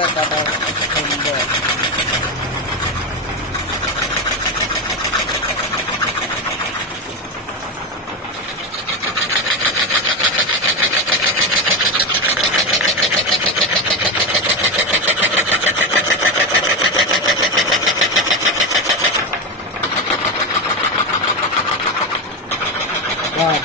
একটা কাটা সুন্দর। বাহ,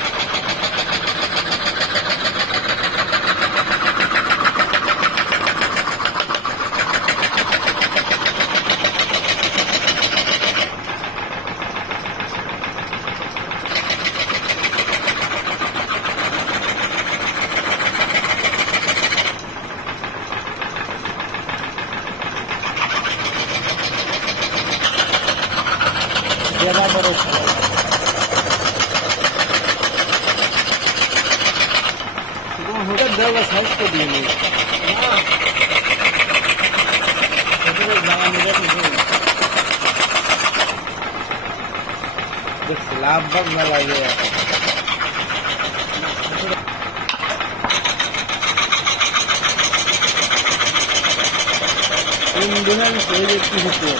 সেরা বড় খেলা। তোমার হোটেল দেওয়া সাইজ তো দিয়ে নেই না, হোটেলের জামা নিয়ে দেখছি লাভ ভাগ না লাগে। ইন্ডিয়ান সেই একটি হচ্ছে